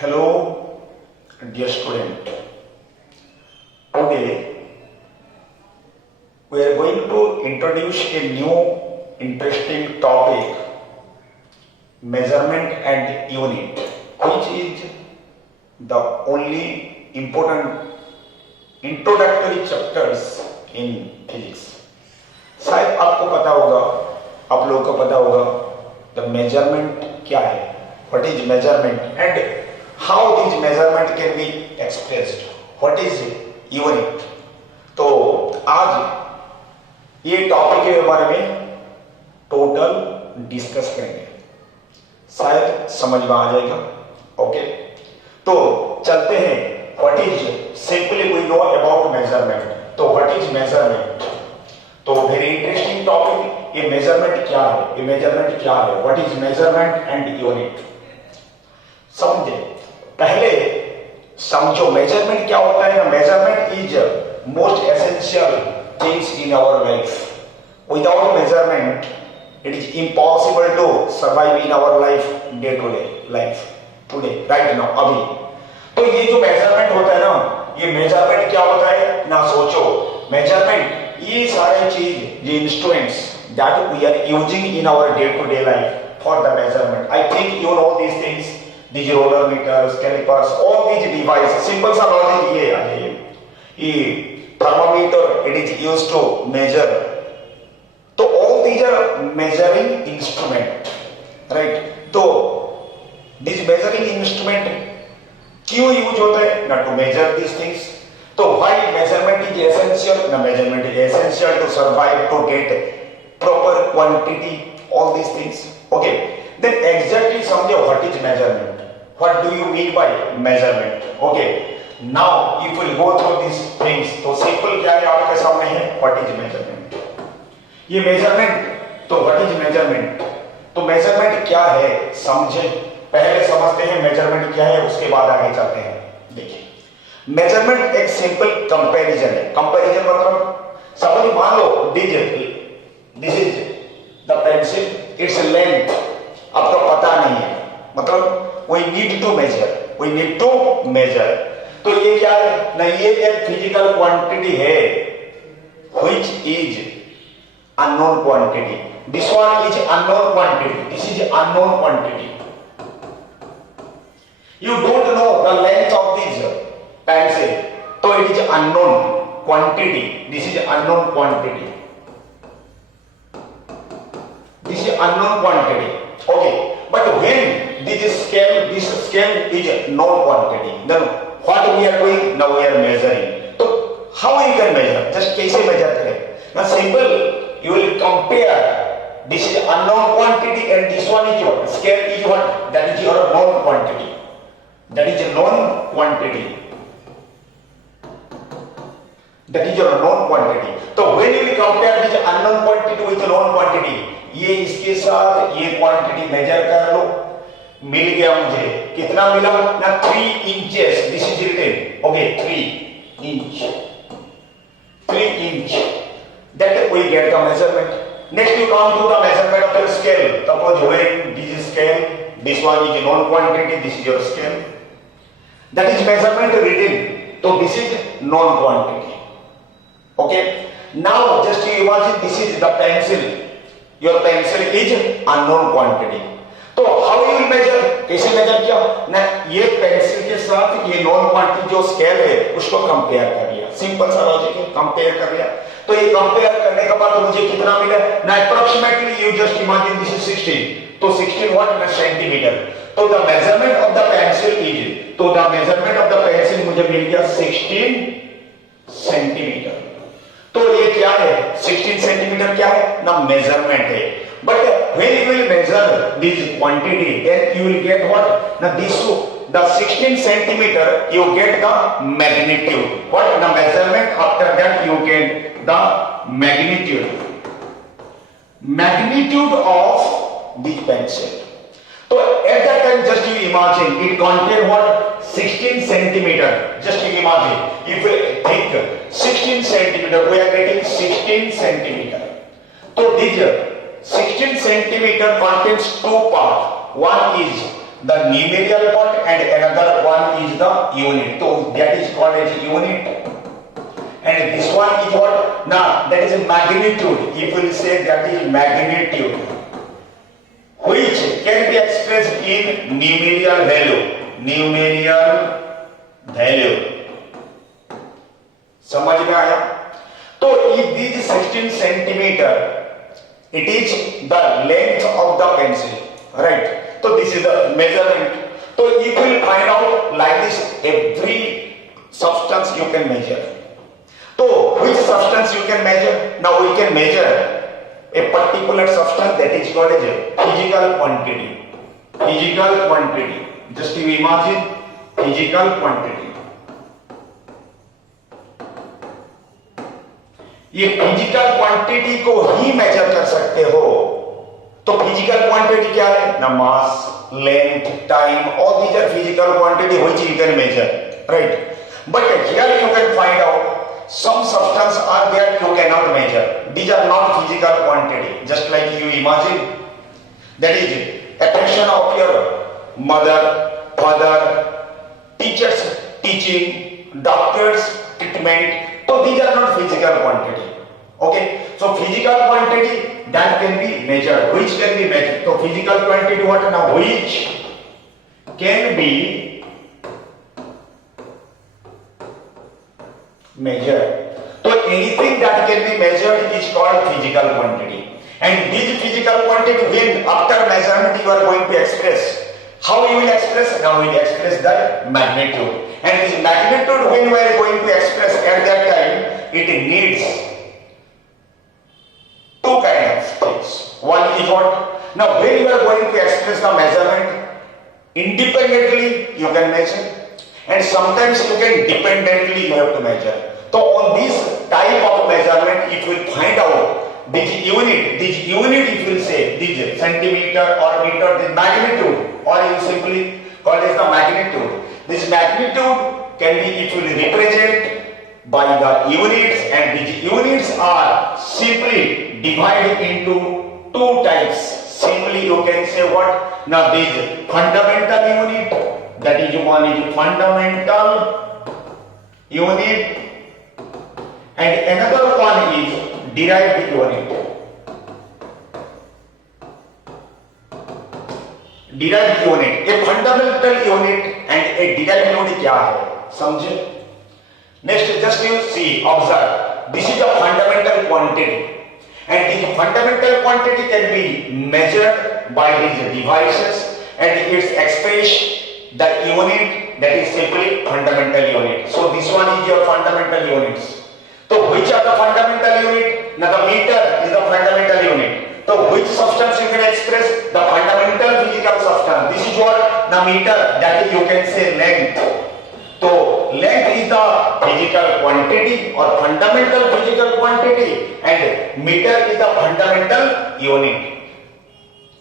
Hello, dear student. Today we are going to introduce a new interesting topic, measurement and unit, which is the only important introductory chapters in physics. शायद आपको पता होगा, आप लोगों को पता होगा द मेजरमेंट क्या है, what is measurement and how this measurement can be expressed, what is unit. तो आज ये टॉपिक के बारे में टोटल डिस्कस करेंगे, शायद समझ में आ जाएगा. ओके, तो चलते हैं. What is, simply we know about measurement. तो व्हाट इज मेजरमेंट? तो वेरी इंटरेस्टिंग टॉपिक. ये मेजरमेंट क्या है, ये मेजरमेंट क्या है, what is measurement and unit. समझे, पहले समझो मेजरमेंट क्या होता है. Measurement is most essential things in our life. Without measurement it is impossible to survive in our life, day to day life, today, right now, अभी. तो ये जो मेजरमेंट होता है ना, ये मेजरमेंट क्या होता है ना, सोचो. मेजरमेंट ये सारे चीज, ये instruments that we are using in our day to day life for the measurement. I think you know these things. These roller meters, calipers, all these devices. Simple सा logic ये है. ये thermometer, it is used to measure. तो all these are measuring instrument, right? तो this measuring instrument क्यों use होता है ना, to measure these things. तो why measurement is essential? ना, measurement is essential to survive, to get proper quantity, all these things. Okay, then exactly समझो what is measurement. What do you mean by measurement? Okay, now if we go through these things, तो simple क्या है आपके सामने है, what is measurement. ये measurement, तो what is measurement? तो measurement क्या है समझे, पहले समझते हैं measurement क्या है, उसके बाद आगे चलते हैं. देखिए, measurement एक simple comparison है. comparison मतलब समझ, मान लो this is the pencil, its length आपको पता नहीं है, मतलब we need to measure, we need to measure. तो ये क्या है ना, ये एक फिजिकल क्वांटिटी है which is unknown quantity. This one is unknown quantity, this is unknown quantity. You don't know the length of this pencil, so it is unknown quantity. This is unknown quantity, this is unknown quantity. Okay, but when this scale is known quantity, then what we are doing now, we are measuring. So how you can measure, just कैसे measure करें ना, simple, you will compare this is unknown quantity and this one is your scale is what, that is your known quantity, that is a known quantity, that is your known quantity. So when you will compare this unknown quantity with known quantity, ये इसके साथ ये quantity major कर लो, मिल गया मुझे, कितना मिला ना, 3 inches. This is written, okay, 3 inch, 3 inch, that we get the measurement. Next you come to the measurement of the scale. Suppose when this is scale, this one is known quantity, this is your scale, that is measurement written, so this is known quantity. Okay, now just you imagine this is the pencil, your pencil is unknown quantity. तो how you will measure, कैसे major किया ना, ये pencil के साथ ये non quantity जो scale है उसको कंपेयर कर लिया. सिंपल सा लॉजिक है, कंपेयर कर लिया. तो ये कंपेयर करने के बाद मुझे कितना मिला ना, approximately you just imagine this is 16, तो 16 व्हाट ना, सेंटीमीटर. तो the measurement of the pencil is, तो the measurement of the pencil मुझे मिल गया 16 सेंटीमीटर. तो ये क्या है, 16 सेंटीमीटर क्या है ना, मेजरमेंट है. But when you will measure this quantity, then you will get what? Now this, the 16 centimeter, you get the magnitude. What? The measurement. After that, you get the magnitude. Magnitude of the pencil. So at that time, just you imagine it contain what? 16 centimeter. Just you imagine. If you think 16 centimeter, we are getting 16 centimeter. So this 16 centimeter contains two parts. One is the numerical part and another one is the unit. So that is called as unit. And this one is what? Now that is a magnitude. If we say that is magnitude, which can be expressed in numerical value. Numerical value. समझ में आया? तो if this 16 centimeter, it is the length of the pencil, right? So this is the measurement. So if we find out like this, every substance you can measure. So which substance you can measure? Now we can measure a particular substance that is called as a physical quantity. Physical quantity. Just you imagine physical quantity. ये physical quantity को ही major कर सकते हो. तो physical quantity क्या है? ना mass, length, time, all these are physical quantity which you can measure, right? But here you can find out some substance are there you cannot measure. These are not physical quantity. Just like you imagine, that is affection of your mother, father, teachers teaching, doctors treatment. So these are not physical quantity. Okay, so physical quantity that can be measured. Which can be measured? So physical quantity what? Now which can be measured. So anything that can be measured is called physical quantity. And this physical quantity, when after measurement you are going to express. How you will express? Now we will express the magnitude. And this magnitude, when we are going to express at that time, it needs two kinds of things. One is what? Now when you are going to express the measurement, independently you can measure, and sometimes you can dependently you have to measure. So on this type of measurement, it will find out this unit if you will say this centimeter or meter, this magnitude, or you simply call it the magnitude. This magnitude can be, it will represent by the units, and these units are simply divided into two types. Simply you can say what? Now this fundamental unit, that is one is fundamental unit, and another one is derived unit. Derived unit, a fundamental unit and a derived unit क्या है? समझे? Next, just you see, observe. This is a fundamental quantity, and this fundamental quantity can be measured by these devices, and it's expressed the unit that is simply fundamental unit. So this one is your fundamental units. So which are the fundamental unit? Now the meter is the fundamental unit. So which substance you can express? The fundamental physical substance. This is what? The meter, that is you can say length. So length is the physical quantity or fundamental physical quantity, and meter is the fundamental unit.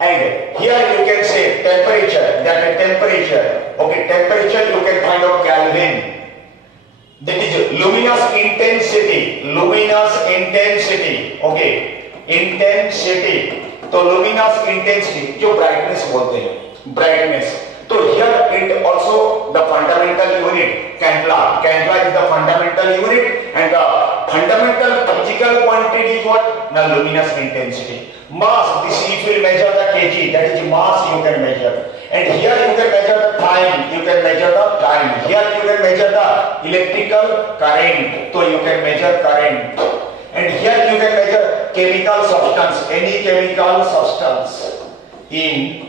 And here you can say temperature, that is temperature. Okay, temperature you can find out Kelvin. That is luminous intensity. Luminous intensity. Okay, intensity. तो luminous intensity जो brightness बोलते हैं, brightness. तो here it also the fundamental unit. Candela is the fundamental unit, and the fundamental physical quantity is what? The luminous intensity. Mass, this if you measure the kg, that is mass you can measure. And here you can measure the time, you can measure the time. Here you can measure the electrical current, so you can measure current. And here you can measure chemical substance, any chemical substance in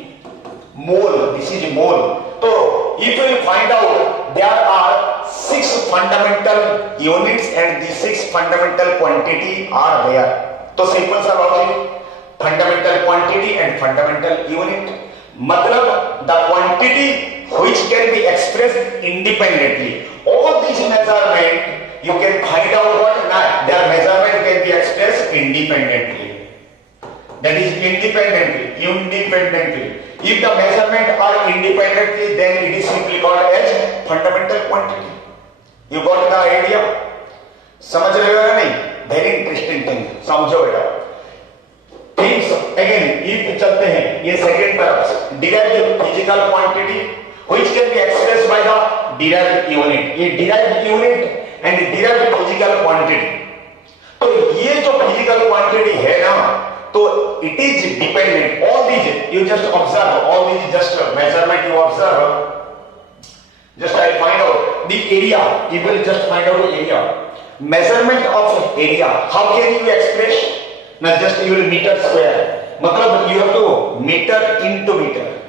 mole. This is mole. So if you find out there are 6 fundamental units and the 6 fundamental quantity are there. So simple सा logic, fundamental quantity and fundamental unit. मतलब the quantity which can be expressed independently. All these measurement you can find out what their measurement can be expressed independently. That is independently. If the measurement are independently, then it is simply called as fundamental quantity. You got the idea? समझ रहे हो या नहीं? Very interesting thing. समझो बेटा. Things again if चलते हैं ये सेकंड तरफ, derived physical quantity which can be expressed by the derived unit, ये derived unit and derived physical quantity। तो ये जो physical quantity है ना, तो it is dependent, all these you just observe, all these just measurement you observe, just I find out the area, you will just find out the area, measurement of area, how can you express? Now just you will meter square, मतलब you have to meter into meter,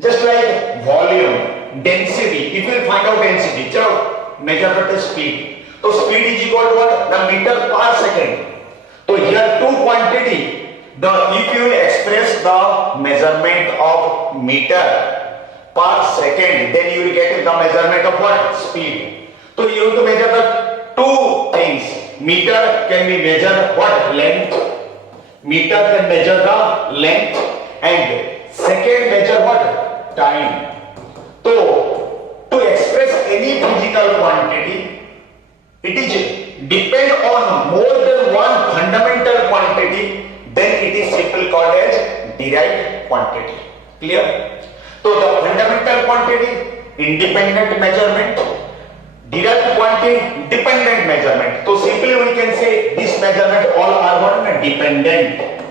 just like volume, density, if you will find out density, चलो measure the speed, तो speed is equal to what? The meter per second, तो here two quantity, the if you will express the measurement of meter per second, then you will get the measurement of what? Speed. So you have to measure the two things. Meter can be measured what? Length. Meter can measure the length and second measure what? Time. So to express any physical quantity, it is depend on more than one fundamental quantity, then it is simply called as derived quantity. Clear? So the fundamental quantity, independent measurement, derived quantity, dependent measurement. So simply we can say this measurement all are what? Dependent.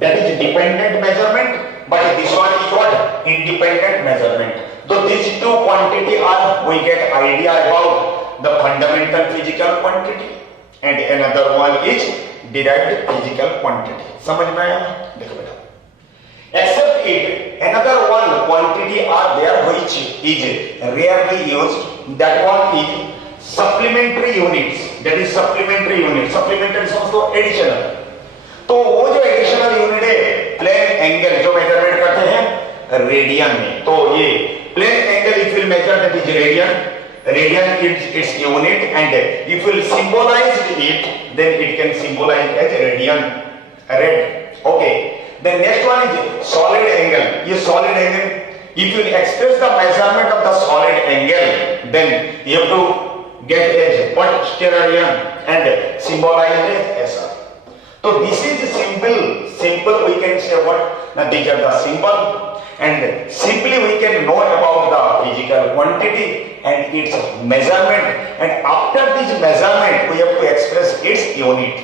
That is dependent measurement, but this one is what? Independent measurement. So these two quantity are, we get idea about the fundamental physical quantity and another one is derived physical quantity. समझ में आया? देखो बेटा, except it another one quantity are there which is rarely used, that one is supplementary units, that is supplementary unit, supplementary समझो additional, तो वो जो additional unit है plane angle जो measurement करते हैं रेडियन में, तो ये plane angle if you measure that is radian is its unit and if you symbolize it then it can symbolize as radian, rad. Okay, the next one is solid angle. ये solid angle, if you express the measurement of the solid angle then you have to get as what? Steradian and symbolize as SR. So this is simple we can say what? Now these are the symbol and simply we can know about the physical quantity and its measurement, and after this measurement we have to express its unit.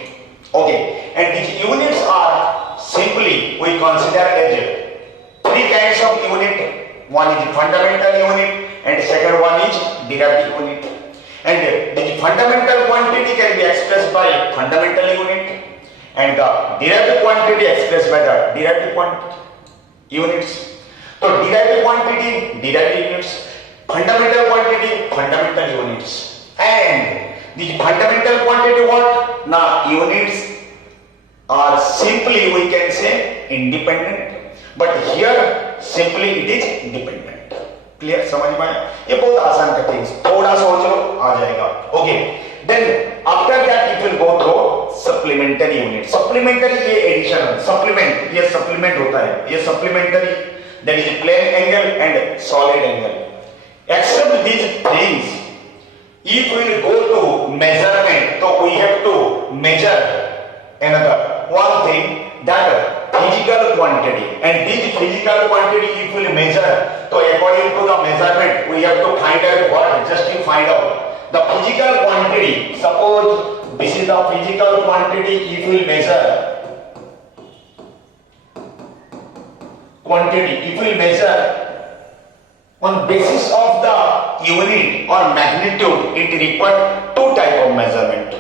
Okay, and these units are simply we consider as three kinds of unit. One is fundamental unit and second one is derived unit, and the fundamental quantity can be expressed by fundamental unit and the derived quantity expressed by the derived quantity units. So derived quantity, derived units, fundamental quantity, fundamental units, and the fundamental quantity what? Now units are simply we can say independent, but here simply it is dependent. Clear? समझ में आया? ये बहुत आसान का things, थोड़ा सोच लो आ जाएगा. Okay, then after that it will go through supplementary unit. Supplementary ये additional, supplement ये supplement होता है, ये supplementary, that is plane angle and solid angle. Except these things, if we will go to measurement, so we have to measure another one thing, that physical quantity, and this physical quantity if we will measure, so according to the measurement we have to find out what? Just to find out the physical quantity. Suppose this is the physical quantity if we will measure quantity, if we measure on basis of the unit or magnitude, it requires two type of measurement.